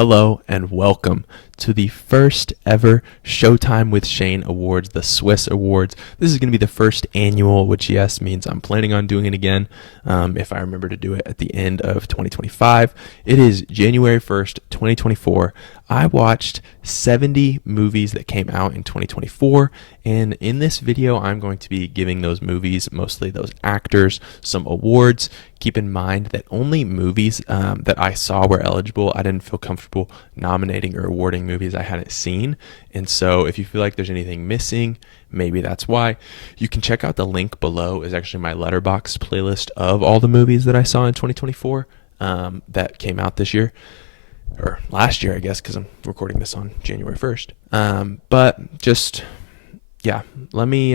Hello and welcome to the first ever Showtime with Shane Awards, the Swiss Awards. This is going to be the first annual, which yes means I'm planning on doing it again if I remember to do it at the end of 2025. It is January 1st, 2024. I watched 70 movies that came out in 2024, and in this video I'm going to be giving those movies, mostly those actors, some awards. Keep in mind that only movies that I saw were eligible. I didn't feel comfortable nominating or awarding movies I hadn't seen. And so if you feel like there's anything missing, maybe that's why. You can check out the link below is actually my Letterboxd playlist of all the movies that I saw in 2024 that came out this year. Or last year, I guess, because I'm recording this on January 1st. But just, yeah, let me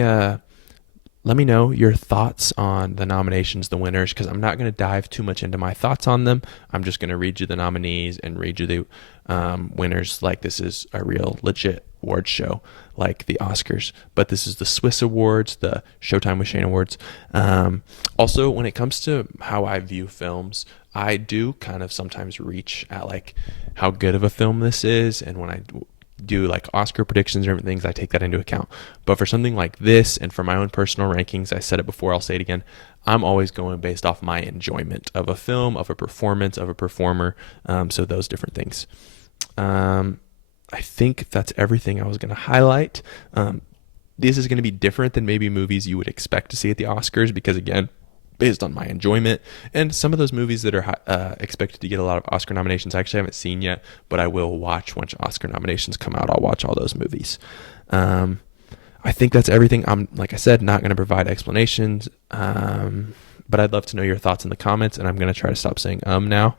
know your thoughts on the nominations, the winners, because I'm not going to dive too much into my thoughts on them. I'm just going to read you the nominees and read you the winners like this is a real legit award show like the Oscars. But this is the Swiss Awards, the Showtime with Shane Awards. Also, when it comes to how I view films, I do kind of sometimes reach at like how good of a film this is, and when I do like Oscar predictions or different things, I take that into account. But for something like this, and for my own personal rankings, I said it before, I'll say it again, I'm always going based off my enjoyment of a film, of a performance, of a performer, so those different things. I think that's everything I was going to highlight. This is going to be different than maybe movies you would expect to see at the Oscars, because again, based on my enjoyment, and some of those movies that are expected to get a lot of Oscar nominations I actually haven't seen yet, but I will watch once Oscar nominations come out. I'll watch all those movies. I think that's everything. I'm, like I said, not going to provide explanations, but I'd love to know your thoughts in the comments, and I'm going to try to stop saying now.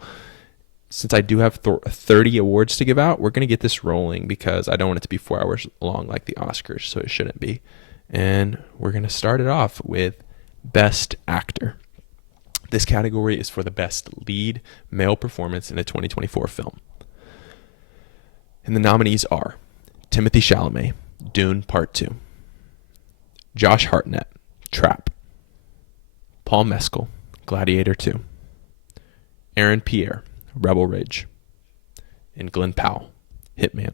Since I do have 30 awards to give out, we're going to get this rolling because I don't want it to be 4 hours long like the Oscars, so it shouldn't be. And we're going to start it off with Best Actor. This category is for the best lead male performance in a 2024 film. And the nominees are Timothée Chalamet, Dune Part 2, Josh Hartnett, Trap, Paul Mescal, Gladiator 2, Aaron Pierre, Rebel Ridge, and Glenn Powell, Hitman.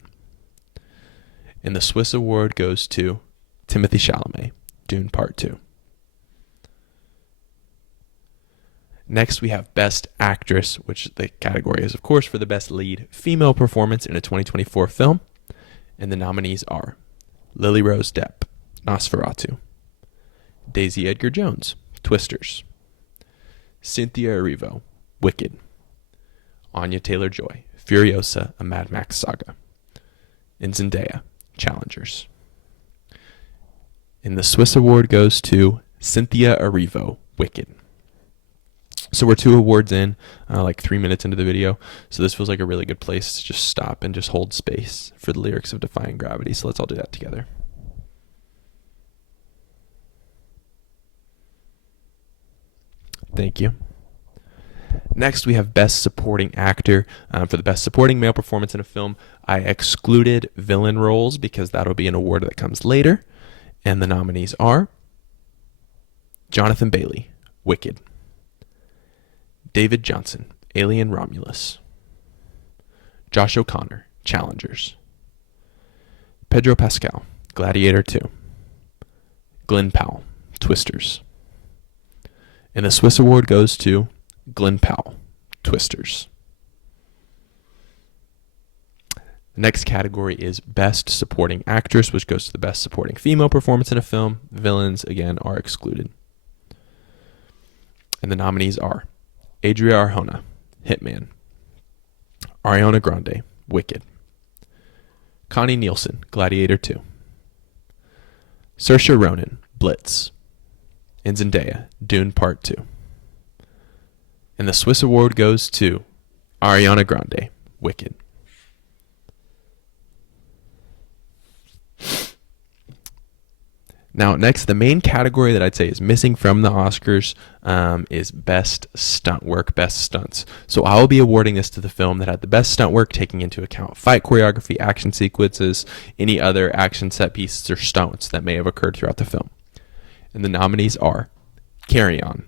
And the Swiss Award goes to Timothée Chalamet, Dune Part 2. Next, we have Best Actress, which the category is, of course, for the best lead female performance in a 2024 film. And the nominees are Lily Rose Depp, Nosferatu, Daisy Edgar Jones, Twisters, Cynthia Erivo, Wicked, Anya Taylor-Joy, Furiosa, A Mad Max Saga, and Zendaya, Challengers. And the Swiss Award goes to Cynthia Erivo, Wicked. So we're 2 awards in, like 3 minutes into the video. So this feels like a really good place to just stop and just hold space for the lyrics of Defying Gravity. So let's all do that together. Thank you. Next, we have Best Supporting Actor. For the Best Supporting Male Performance in a Film, I excluded villain roles because that'll be an award that comes later. And the nominees are Jonathan Bailey, Wicked, David Johnson, Alien Romulus, Josh O'Connor, Challengers, Pedro Pascal, Gladiator 2, Glenn Powell, Twisters. And the Swiss Award goes to Glenn Powell, Twisters. The next category is Best Supporting Actress, which goes to the Best Supporting Female Performance in a Film. Villains, again, are excluded. And the nominees are Adria Arjona, Hitman, Ariana Grande, Wicked, Connie Nielsen, Gladiator 2, Saoirse Ronan, Blitz, and Zendaya, Dune Part 2. And the Swiss Award goes to Ariana Grande, Wicked. Now, next, the main category that I'd say is missing from the Oscars is Best Stunt Work, Best Stunts. So I will be awarding this to the film that had the best stunt work, taking into account fight choreography, action sequences, any other action set pieces or stunts that may have occurred throughout the film. And the nominees are Carry On,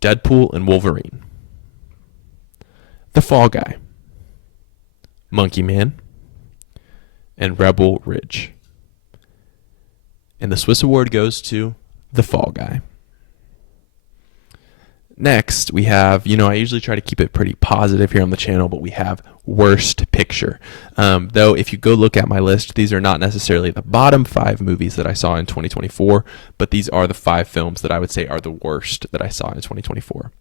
Deadpool and Wolverine, The Fall Guy, Monkey Man, and Rebel Ridge. And the Swiss Award goes to The Fall Guy. Next, we have, I usually try to keep it pretty positive here on the channel, but we have Worst Picture. Though, if you go look at my list, these are not necessarily the bottom 5 movies that I saw in 2024, but these are the 5 films that I would say are the worst that I saw in 2024.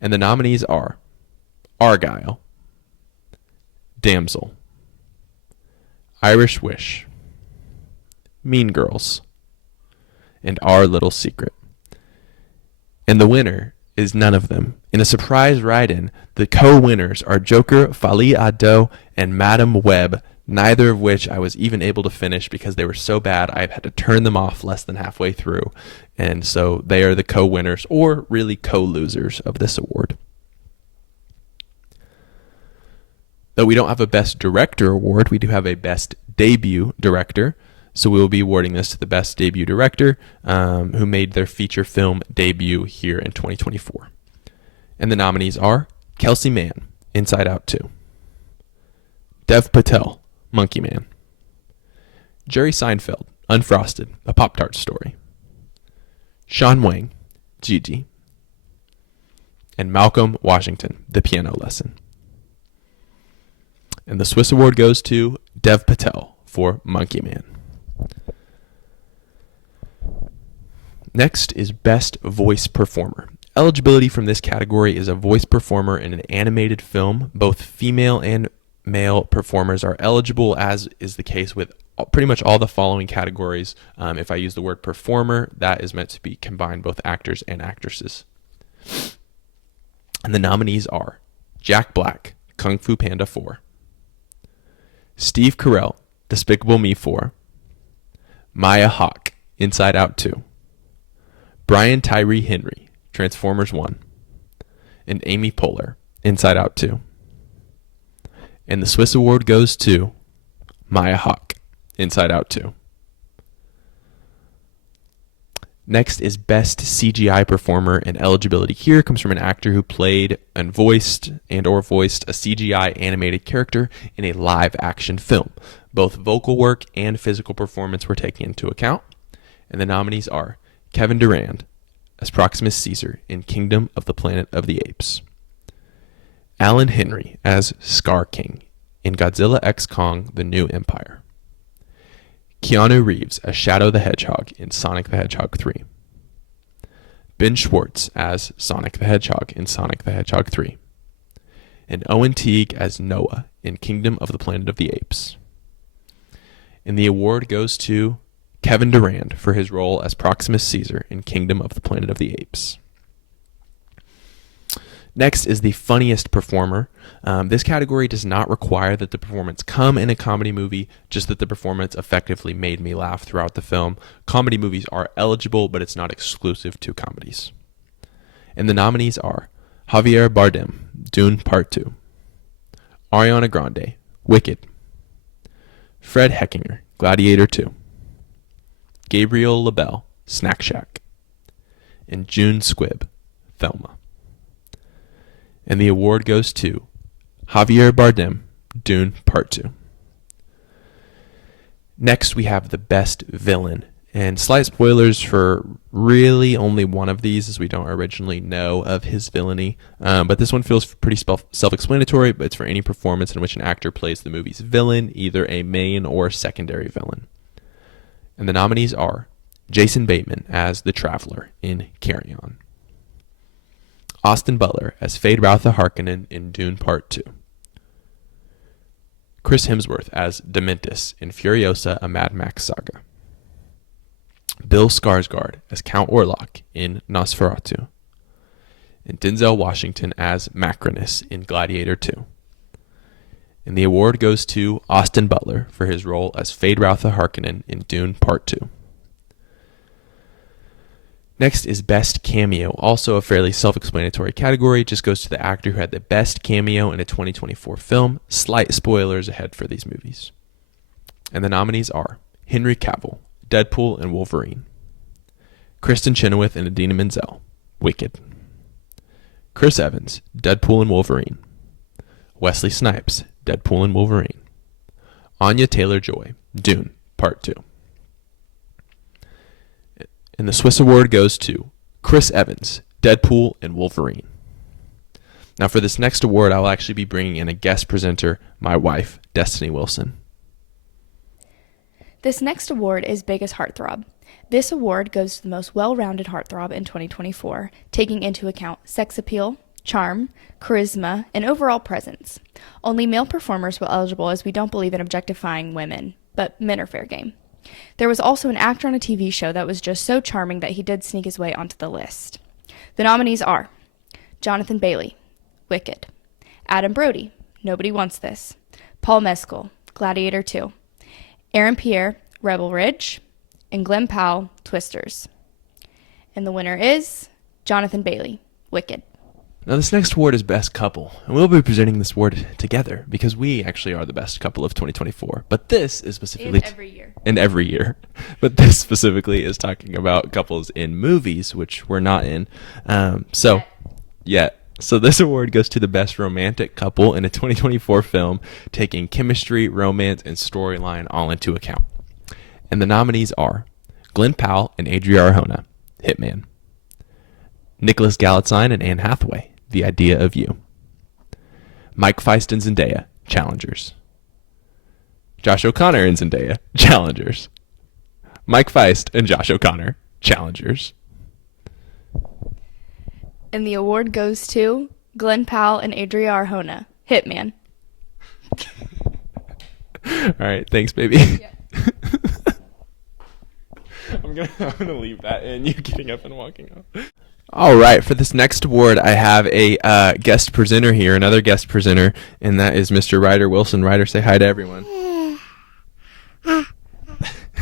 And the nominees are Argyle, Damsel, Irish Wish, Mean Girls, and Our Little Secret. And the winner is none of them. In a surprise write-in, the co-winners are Joker, Fali Ado, and Madam Web, neither of which I was even able to finish because they were so bad I've had to turn them off less than halfway through. And so they are the co-winners, or really co-losers, of this award. Though we don't have a Best Director award, we do have a Best Debut Director. So we will be awarding this to the Best Debut Director who made their feature film debut here in 2024. And the nominees are Kelsey Mann, Inside Out 2. Dev Patel, Monkey Man. Jerry Seinfeld, Unfrosted, A Pop-Tart Story. Sean Wang, Gigi. And Malcolm Washington, The Piano Lesson. And the Swiss Award goes to Dev Patel for Monkey Man. Next is Best Voice Performer. Eligibility from this category is a voice performer in an animated film. Both female and male performers are eligible, as is the case with pretty much all the following categories. If I use the word performer, that is meant to be combined both actors and actresses. And the nominees are Jack Black, Kung Fu Panda 4. Steve Carell, Despicable Me 4. Maya Hawke, Inside Out 2. Brian Tyree Henry, Transformers 1. And Amy Poehler, Inside Out 2. And the Swiss Award goes to Maya Hawke, Inside Out 2. Next is Best CGI Performer, and eligibility here comes from an actor who played and voiced a CGI animated character in a live action film. Both vocal work and physical performance were taken into account. And the nominees are Kevin Durand as Proximus Caesar in Kingdom of the Planet of the Apes. Alan Henry as Scar King in Godzilla x Kong: The New Empire. Keanu Reeves as Shadow the Hedgehog in Sonic the Hedgehog 3. Ben Schwartz as Sonic the Hedgehog in Sonic the Hedgehog 3. And Owen Teague as Noah in Kingdom of the Planet of the Apes. And the award goes to Kevin Durand for his role as Proximus Caesar in Kingdom of the Planet of the Apes. Next is the funniest performer. This category does not require that the performance come in a comedy movie, just that the performance effectively made me laugh throughout the film. Comedy movies are eligible, but it's not exclusive to comedies. And the nominees are Javier Bardem, Dune Part 2. Ariana Grande, Wicked. Fred Heckinger, Gladiator 2. Gabriel LaBelle, Snack Shack. And June Squibb, Thelma. And the award goes to Javier Bardem, Dune Part 2. Next, we have the Best Villain. And slight spoilers for really only one of these, as we don't originally know of his villainy. But this one feels pretty self-explanatory, but it's for any performance in which an actor plays the movie's villain, either a main or secondary villain. And the nominees are Jason Bateman as the Traveler in Carry On. Austin Butler as Feyd-Rautha Harkonnen in Dune Part 2. Chris Hemsworth as Dementus in Furiosa, a Mad Max Saga. Bill Skarsgård as Count Orlok in Nosferatu. And Denzel Washington as Macrinus in Gladiator 2. And the award goes to Austin Butler for his role as Feyd-Rautha Harkonnen in Dune Part 2. Next is Best Cameo, also a fairly self-explanatory category. It just goes to the actor who had the best cameo in a 2024 film. Slight spoilers ahead for these movies. And the nominees are Henry Cavill, Deadpool and Wolverine. Kristen Chenoweth and Idina Menzel, Wicked. Chris Evans, Deadpool and Wolverine. Wesley Snipes, Deadpool and Wolverine. Anya Taylor-Joy, Dune, Part 2. And the Swiss Award goes to Chris Evans, Deadpool and Wolverine. Now for this next award, I will actually be bringing in a guest presenter, my wife, Destiny Wilson. This next award is Biggest Heartthrob. This award goes to the most well-rounded heartthrob in 2024, taking into account sex appeal, charm, charisma, and overall presence. Only male performers were eligible as we don't believe in objectifying women, but men are fair game. There was also an actor on a TV show that was just so charming that he did sneak his way onto the list. The nominees are Jonathan Bailey, Wicked; Adam Brody, Nobody Wants This; Paul Mescal, Gladiator 2; Aaron Pierre, Rebel Ridge; and Glenn Powell, Twisters. And the winner is Jonathan Bailey, Wicked. Now this next award is Best Couple, and we'll be presenting this award together because we actually are the best couple of 2024. But this is specifically... every year. But this specifically is talking about couples in movies, which we're not in. So this award goes to the best romantic couple in a 2024 film, taking chemistry, romance, and storyline all into account. And the nominees are Glenn Powell and Adria Arjona, Hitman; Nicholas Galitzine and Anne Hathaway, The Idea of You; Mike Feist and Zendaya, Challengers; Josh O'Connor and Zendaya, Challengers; Mike Feist and Josh O'Connor, Challengers. And the award goes to Glenn Powell and Adria Arjona, Hitman. All right, thanks, baby. Yeah. I'm gonna leave that in, you getting up and walking up. All right, for this next award, I have a guest presenter here, another guest presenter, and that is Mr. Ryder Wilson. Ryder, say hi to everyone.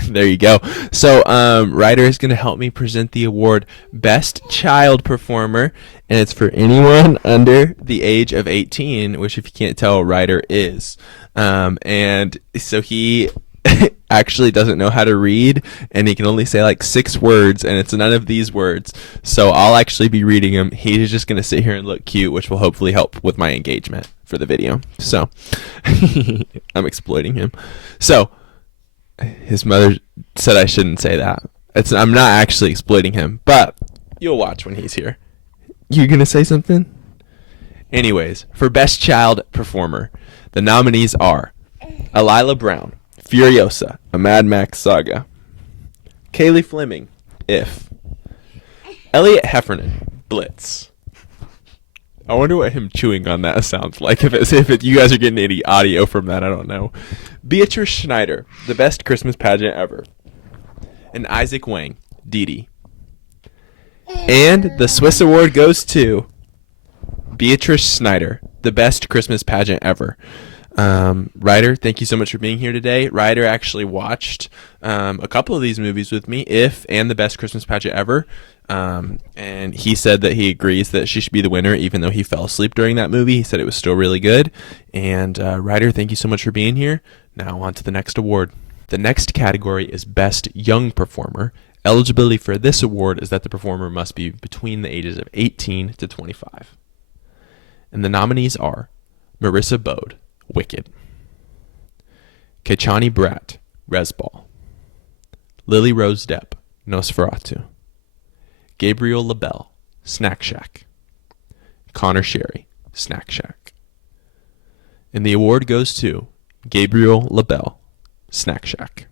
There you go. So Ryder is going to help me present the award Best Child Performer, and it's for anyone under the age of 18, which, if you can't tell, Ryder is. And so he actually doesn't know how to read, and he can only say like 6 words, and it's none of these words. So I'll actually be reading them. He's just going to sit here and look cute, which will hopefully help with my engagement for the video. So I'm exploiting him. So his mother said I shouldn't say that. I'm not actually exploiting him, but you'll watch when he's here. You're going to say something? Anyways, for Best Child Performer, the nominees are Alila Brown, Furiosa, A Mad Max Saga; Kaylee Fleming, If; Elliot Heffernan, Blitz. I wonder what him chewing on that sounds like. If you guys are getting any audio from that, I don't know. Beatrice Schneider, The Best Christmas Pageant Ever; and Isaac Wang, Dee Dee. And the Swiss Award goes to Beatrice Schneider, The Best Christmas Pageant Ever. Ryder, thank you so much for being here today. Ryder actually watched a couple of these movies with me, If and The Best Christmas Pageant Ever. And he said that he agrees that she should be the winner, even though he fell asleep during that movie. He said it was still really good. And Ryder, thank you so much for being here. Now on to the next award. The next category is Best Young Performer. Eligibility for this award is that the performer must be between the ages of 18 to 25. And the nominees are Marissa Bode, Wicked; Kechani Bratt, Resball; Lily Rose Depp, Nosferatu; Gabriel LaBelle, Snack Shack; Connor Sherry, Snack Shack. And the award goes to Gabriel LaBelle, Snack Shack.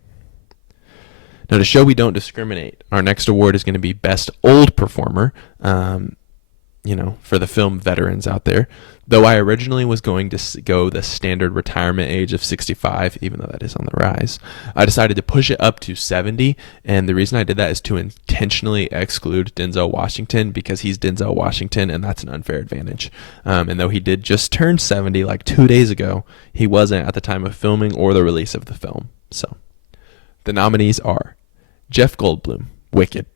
Now, to show we don't discriminate, our next award is going to be Best Old Performer, for the film veterans out there. Though I originally was going to go the standard retirement age of 65, even though that is on the rise, I decided to push it up to 70, and the reason I did that is to intentionally exclude Denzel Washington, because he's Denzel Washington, and that's an unfair advantage. And though he did just turn 70 like 2 days ago, he wasn't at the time of filming or the release of the film. So the nominees are Jeff Goldblum, Wicked;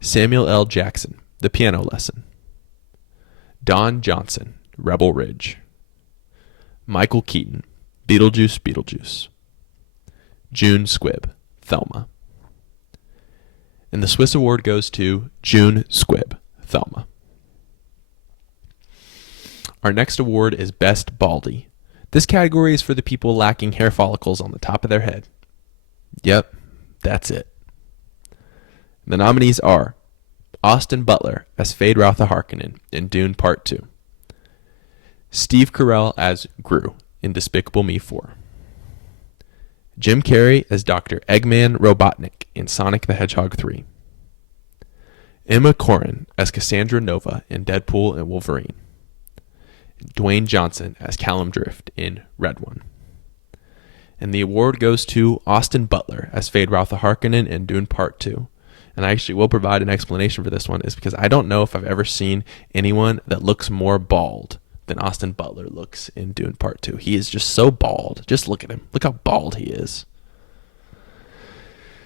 Samuel L. Jackson, The Piano Lesson; Don Johnson, Rebel Ridge; Michael Keaton, Beetlejuice; June Squibb, Thelma. And the Swiss Award goes to June Squibb, Thelma. Our next award is Best Baldie. This category is for the people lacking hair follicles on the top of their head. Yep, that's it. The nominees are Austin Butler as Fade Routha Harkonnen in Dune Part 2. Steve Carell as Gru in Despicable Me 4. Jim Carrey as Dr. Eggman Robotnik in Sonic the Hedgehog 3. Emma Corrin as Cassandra Nova in Deadpool and Wolverine. Dwayne Johnson as Callum Drift in Red One. And the award goes to Austin Butler as Fade Routha Harkonnen in Dune Part 2. And I actually will provide an explanation for this one, is because I don't know if I've ever seen anyone that looks more bald than Austin Butler looks in Dune Part 2. He is just so bald. Just look at him. Look how bald he is.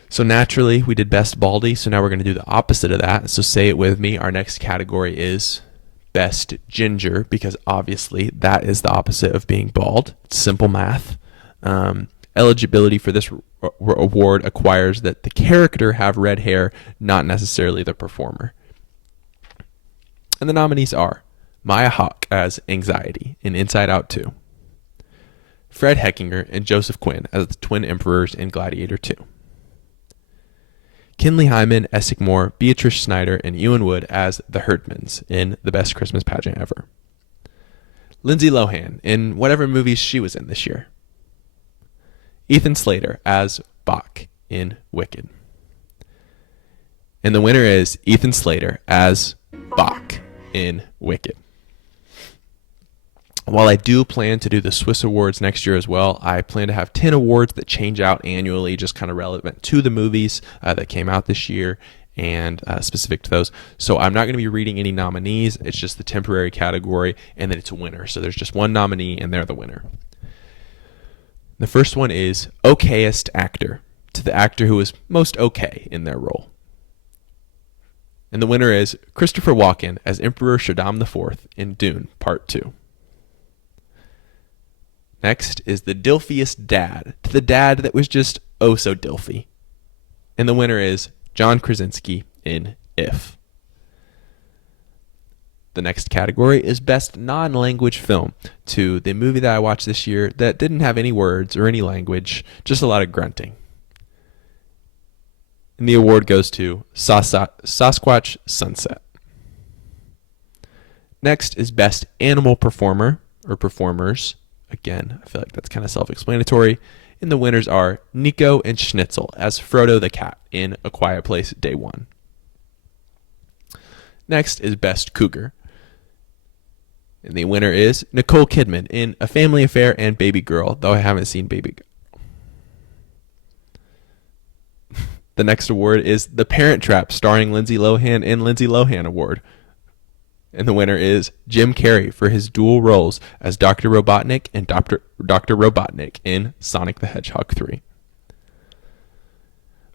So naturally, we did Best Baldie, so now we're going to do the opposite of that. So say it with me. Our next category is Best Ginger, because obviously that is the opposite of being bald. It's simple math. Eligibility for this award acquires that the character have red hair, not necessarily the performer. And the nominees are Maya Hawke as Anxiety in Inside Out 2. Fred Heckinger and Joseph Quinn as the Twin Emperors in Gladiator 2. Kinley Hyman, Essex Moore, Beatrice Snyder, and Ewan Wood as the Herdmans in The Best Christmas Pageant Ever. Lindsay Lohan in whatever movies she was in this year. Ethan Slater as Bach in Wicked. And the winner is Ethan Slater as Bach in Wicked. While I do plan to do the Swiss Awards next year as well, I plan to have 10 awards that change out annually, just kind of relevant to the movies that came out this year and specific to those. So I'm not going to be reading any nominees. It's just the temporary category, and then it's a winner. So there's just one nominee, and they're the winner. The first one is Okayest Actor, to the actor who was most okay in their role. And the winner is Christopher Walken as Emperor Shaddam IV in Dune Part 2. Next is the Dilfiest Dad, to the dad that was just oh so Dilfy. And the winner is John Krasinski in If. The next category is Best Non-Language Film, to the movie that I watched this year that didn't have any words or any language, just a lot of grunting. And the award goes to Sasquatch Sunset. Next is Best Animal Performer or Performers. Again, I feel like that's kind of self-explanatory. And the winners are Nico and Schnitzel as Frodo the Cat in A Quiet Place Day 1. Next is Best Cougar. And the winner is Nicole Kidman in A Family Affair and Baby Girl, though I haven't seen Baby Girl. The next award is The Parent Trap, starring Lindsay Lohan in Lindsay Lohan Award. And the winner is Jim Carrey for his dual roles as Dr. Robotnik and Dr. Robotnik in Sonic the Hedgehog 3.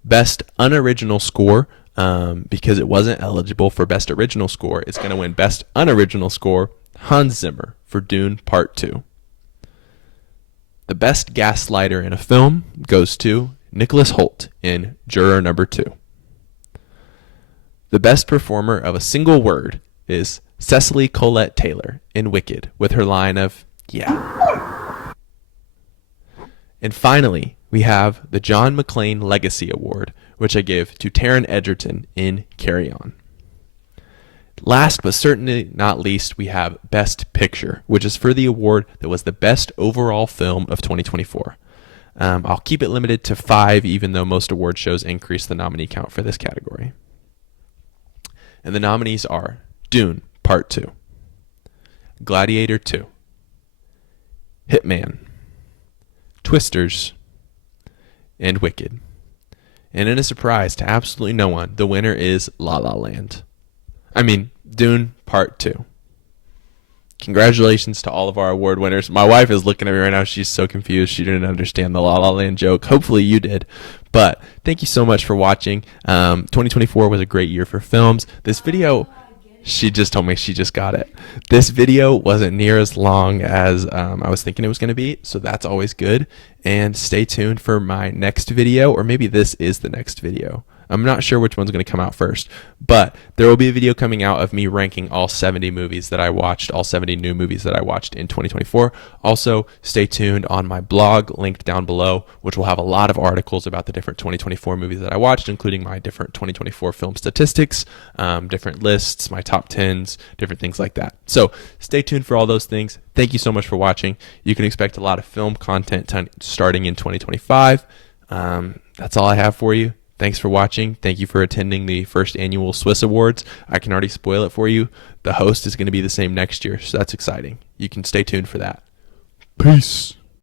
Best Unoriginal Score, because it wasn't eligible for Best Original Score, it's going to win Best Unoriginal Score, Hans Zimmer for Dune Part 2. The Best Gaslighter in a Film goes to Nicholas Hoult in Juror Number 2. The Best Performer of a Single Word is Cecily Colette Taylor in Wicked with her line of, yeah. And finally, we have the John McClane Legacy Award, which I give to Taron Egerton in Carry On. Last but certainly not least, we have Best Picture, which is for the award that was the best overall film of 2024. I'll keep it limited to 5, even though most award shows increase the nominee count for this category. And the nominees are Dune Part 2, Gladiator 2, Hitman, Twisters, and Wicked. And in a surprise to absolutely no one, the winner is La La Land. Dune Part 2. Congratulations to all of our award winners. My wife is looking at me right now. She's so confused. She didn't understand the La La Land joke. Hopefully you did. But thank you so much for watching. 2024 was a great year for films. This video... She just told me she just got it. This video wasn't near as long as I was thinking it was going to be, so that's always good. And stay tuned for my next video, or maybe this is the next video. I'm not sure which one's going to come out first, but there will be a video coming out of me ranking all 70 movies that I watched, all 70 new movies that I watched in 2024. Also, stay tuned on my blog linked down below, which will have a lot of articles about the different 2024 movies that I watched, including my different 2024 film statistics, different lists, my top 10s, different things like that. So stay tuned for all those things. Thank you so much for watching. You can expect a lot of film content starting in 2025. That's all I have for you. Thanks for watching. Thank you for attending the first annual Swiss Awards. I can already spoil it for you. The host is going to be the same next year, so that's exciting. You can stay tuned for that. Peace.